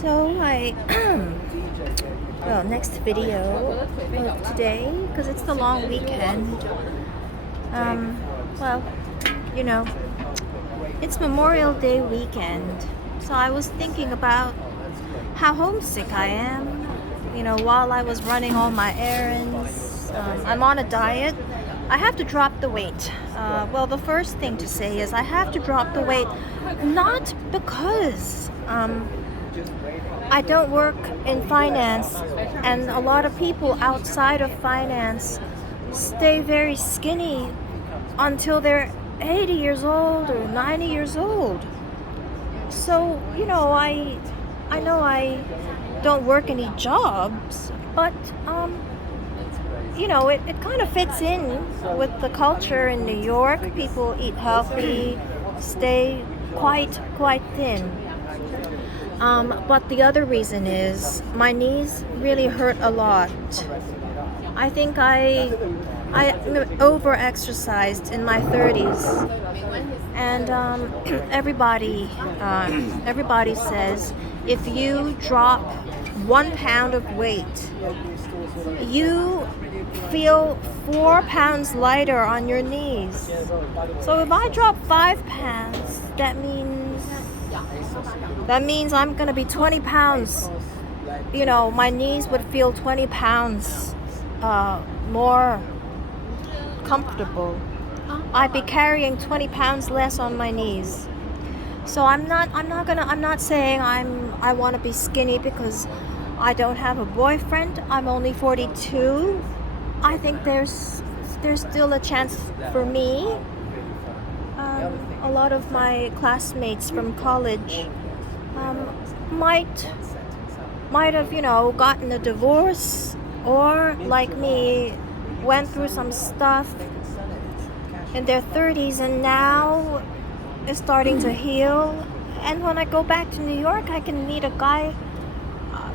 So well, next video of today, because it's the long weekend. Um, well, you know, it's Memorial Day weekend. So I was thinking about how homesick I am, while I was running all my errands. I'm on a diet. I have to drop the weight. Well, the first thing to say is I have to drop the weight not because I don't work in finance, and a lot of people outside of finance stay very skinny until they're 80 years old or 90 years old. So, I know I don't work any jobs, but it kind of fits in with the culture in New York. People eat healthy, stay quite thin. But the other reason is my knees really hurt a lot. I think I over-exercised in my 30s, and everybody says if you drop 1 pound of weight, you feel 4 pounds lighter on your knees. So if I drop 5 pounds, that means I'm gonna be 20 pounds. My knees would feel 20 pounds more comfortable. I'd be carrying 20 pounds less on my knees. So I'm not saying I want to be skinny because I don't have a boyfriend. I'm only 42. I think there's still a chance for me. A lot of my classmates from college might have gotten a divorce, or like me, went through some stuff in their 30s and now is starting to heal. And when I go back to New York, I can meet a guy,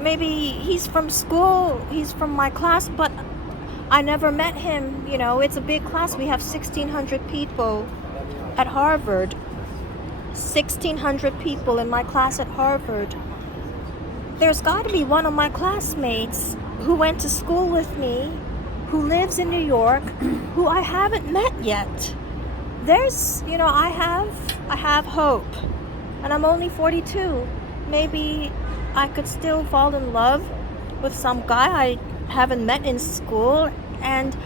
maybe he's from school, he's from my class, but I never met him. It's a big class. We have 1,600 people at Harvard. 1,600 people in my class at Harvard. There's got to be one of my classmates who went to school with me, who lives in New York, who I haven't met yet. There's, I have hope, and I'm only 42. Maybe I could still fall in love with some guy I haven't met in school, and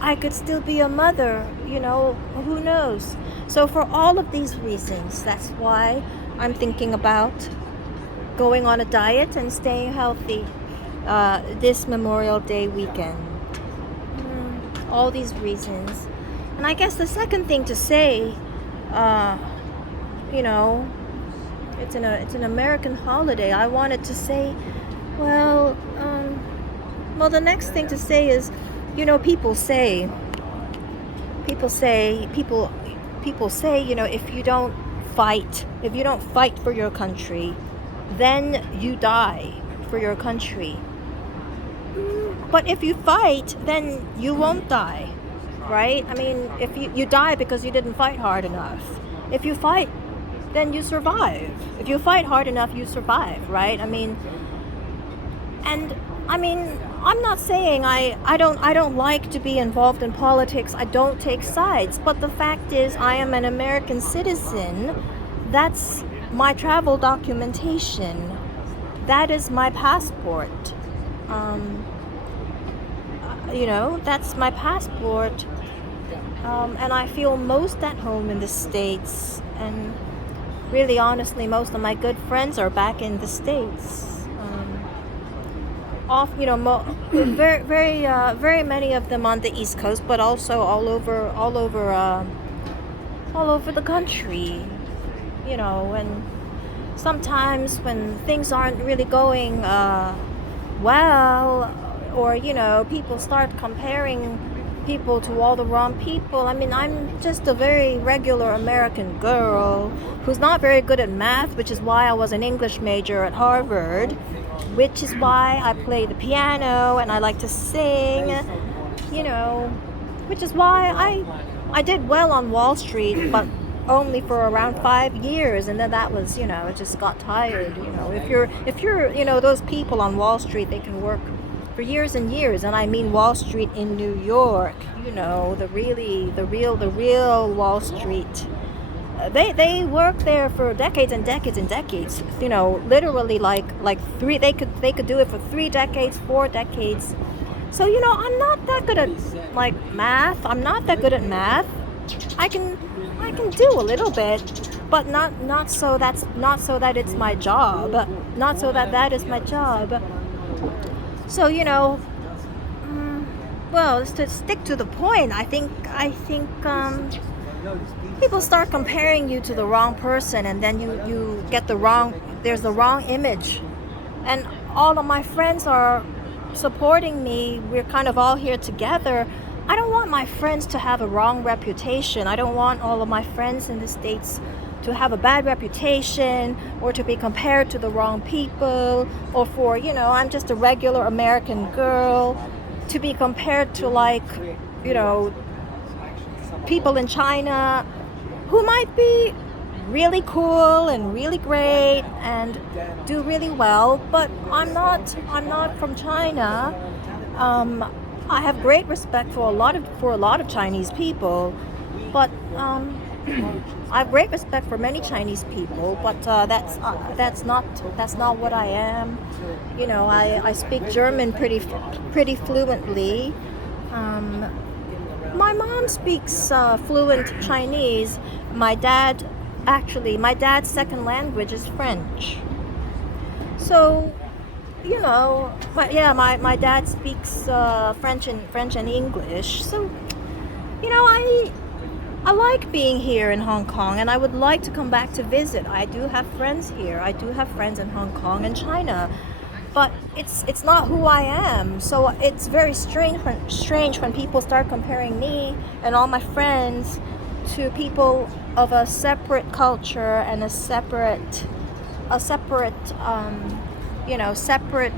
I could still be a mother, who knows? So for all of these reasons, that's why I'm thinking about going on a diet and staying healthy this Memorial Day weekend. All these reasons. And I guess the second thing to say, it's an American holiday. I wanted to say, well, the next thing to say is, people say, if you don't fight for your country, then you die for your country. But if you fight, then you won't die, right? I mean, if you die because you didn't fight hard enough. If you fight, then you survive. If you fight hard enough, you survive, right? I'm not saying I don't like to be involved in politics. I don't take sides. But the fact is, I am an American citizen. That's my travel documentation. That is my passport. That's my passport. And I feel most at home in the States. And really, honestly, most of my good friends are back in the States. Very many of them on the East Coast, but also all over the country. And sometimes when things aren't really going well, or people start comparing people to all the wrong people. I'm just a very regular American girl who's not very good at math, which is why I was an English major at Harvard, which is why I play the piano and I like to sing, which is why I did well on Wall Street, but only for around 5 years, and then that was, it just got tired. If you're those people on Wall Street, they can work for years and years, and I mean Wall Street in New York. The real Wall Street. They work there for decades and decades and decades. Literally like three. They could do it for 3 decades, 4 decades. So I'm not that good at like math. I'm not that good at math. I can do a little bit, but not so that it's my job. Not so that is my job. So well, to stick to the point, I think people start comparing you to the wrong person, and then you get there's the wrong image. And all of my friends are supporting me. We're kind of all here together. I don't want my friends to have a wrong reputation. I don't want all of my friends in the States to have a bad reputation, or to be compared to the wrong people, or for, I'm just a regular American girl, to be compared to like, people in China who might be really cool and really great and do really well, but I'm not from China. I have great respect for a lot of Chinese people, but I have great respect for many Chinese people, but that's not what I am. I speak German pretty fluently. My mom speaks fluent Chinese. My dad's second language is French. So, my dad speaks French and English. So, I like being here in Hong Kong, and I would like to come back to visit. I do have friends here. I do have friends in Hong Kong and China, but it's not who I am. So it's very strange when people start comparing me and all my friends to people of a separate culture and a separate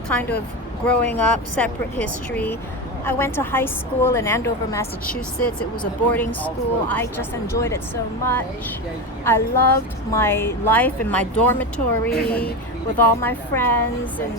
kind of growing up, separate history. I went to high school in Andover, Massachusetts. It was a boarding school. I just enjoyed it so much. I loved my life in my dormitory with all my friends, and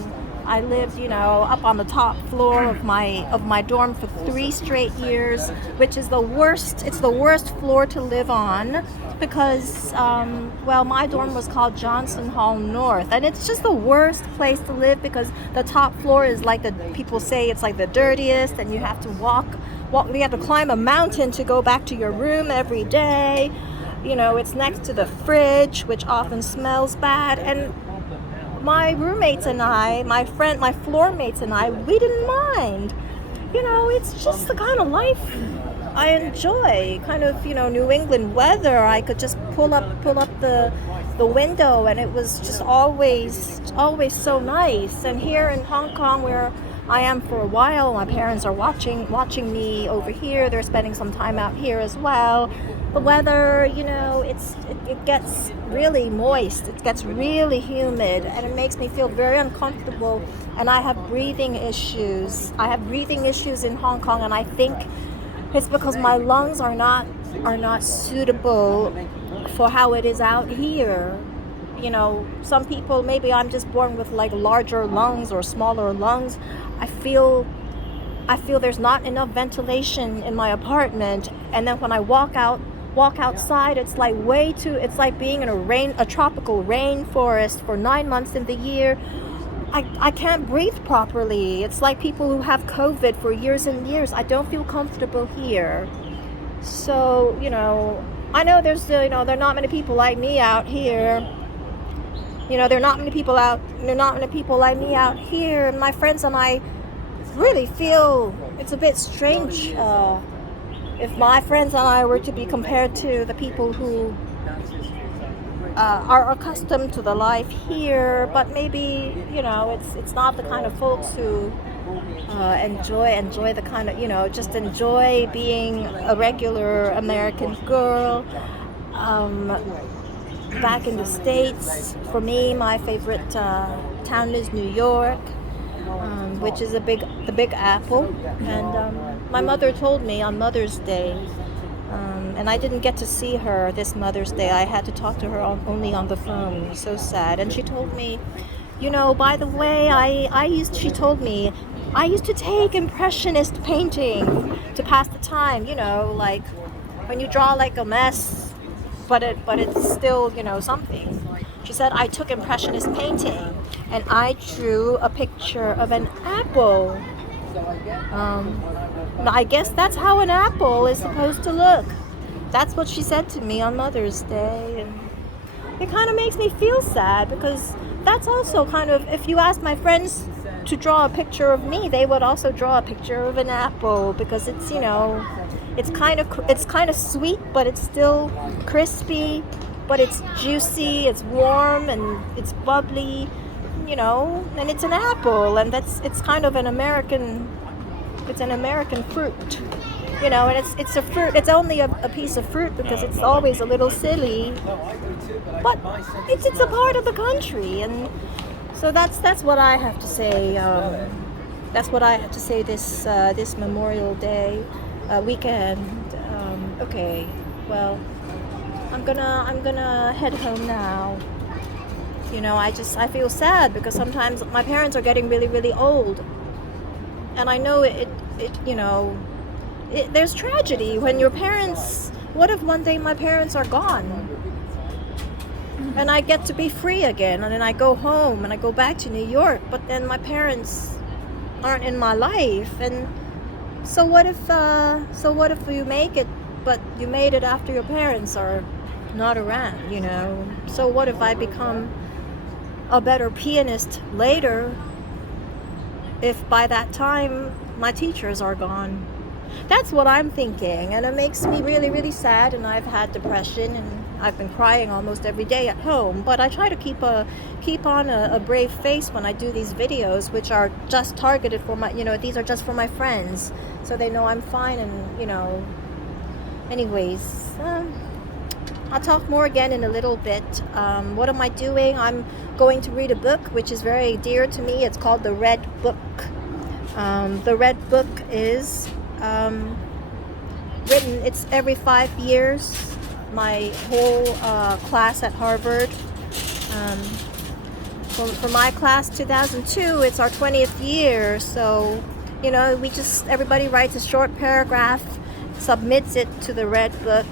I lived, up on the top floor of my dorm for 3 straight years, which is the worst. It's the worst floor to live on because, my dorm was called Johnson Hall North, and it's just the worst place to live because the top floor is like people say it's like the dirtiest, and you have to you have to climb a mountain to go back to your room every day. It's next to the fridge, which often smells bad, and my roommates and I, my floor mates and I, we didn't mind. It's just the kind of life I enjoy. Kind of, New England weather. I could just pull up the window, and it was just always so nice. And here in Hong Kong, where I am for a while, my parents are watching me over here. They're spending some time out here as well. The weather, it gets really moist. It gets really humid, and it makes me feel very uncomfortable. And I have breathing issues. In Hong Kong, and I think it's because my lungs are not suitable for how it is out here. Some people, maybe I'm just born with like larger lungs or smaller lungs. I feel there's not enough ventilation in my apartment, and then when I walk outside, it's like it's like being in a tropical rainforest for 9 months in the year. I can't breathe properly. It's like people who have COVID for years and years. I don't feel comfortable here. So, I know there are not many people like me out here. There are not many people like me out here, and my friends and I really feel it's a bit strange if my friends and I were to be compared to the people who are accustomed to the life here, but maybe it's not the kind of folks who enjoy the kind of just enjoy being a regular American girl. Back in the States, for me, my favorite town is New York, which is the Big Apple. And my mother told me on Mother's Day, And I didn't get to see her this Mother's Day. I had to talk to her only on the phone. So sad. And she told me, by the way, she told me, I used to take impressionist painting to pass the time, like when you draw like a mess, but it's still, something. She said, I took impressionist painting and I drew a picture of an apple. I guess that's how an apple is supposed to look. That's what she said to me on Mother's Day. And it kind of makes me feel sad because that's also kind of, if you ask my friends to draw a picture of me, they would also draw a picture of an apple because it's, it's kind of sweet, but it's still crispy, but it's juicy, it's warm, and it's bubbly, and it's an apple, and it's kind of an American fruit, and it's a fruit. It's only a piece of fruit because it's always a little silly, but it's a part of the country, and so that's what I have to say. That's what I have to say this Memorial Day weekend. Okay, well, I'm gonna head home now. I feel sad because sometimes my parents are getting really, really old, and I know there's tragedy when your parents. What if one day my parents are gone? And I get to be free again, and then I go home and I go back to New York, but then my parents aren't in my life, and so what if you make it, but you made it after your parents are not around, so what if I become a better pianist later if by that time my teachers are gone? That's what I'm thinking, and it makes me really, really sad, and I've had depression, and I've been crying almost every day at home, but I try to keep on a brave face when I do these videos, which are just targeted for my, these are just for my friends, so they know I'm fine, and, anyways, I'll talk more again in a little bit. What am I doing? I'm going to read a book, which is very dear to me. It's called The Red Book. The Red Book is written, it's every 5 years. My whole class at Harvard, for my class 2002, it's our 20th year, so everybody writes a short paragraph, submits it to the Red Book,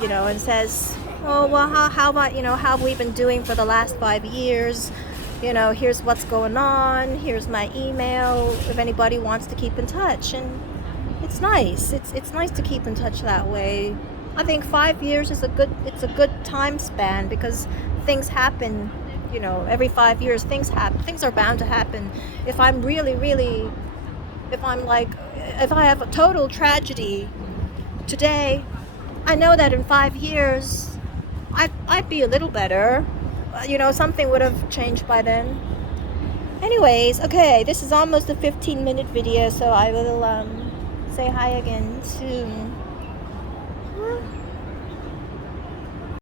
and says, oh well, how about how have we been doing for the last 5 years, here's what's going on, here's my email if anybody wants to keep in touch. And it's nice. It's nice to keep in touch that way. I think 5 years is a good time span because things happen, every 5 years things happen. Things are bound to happen. If I'm if I have a total tragedy today, I know that in 5 years I'd be a little better. Something would have changed by then. Anyways, okay, this is almost a 15-minute video, so I will say hi again soon.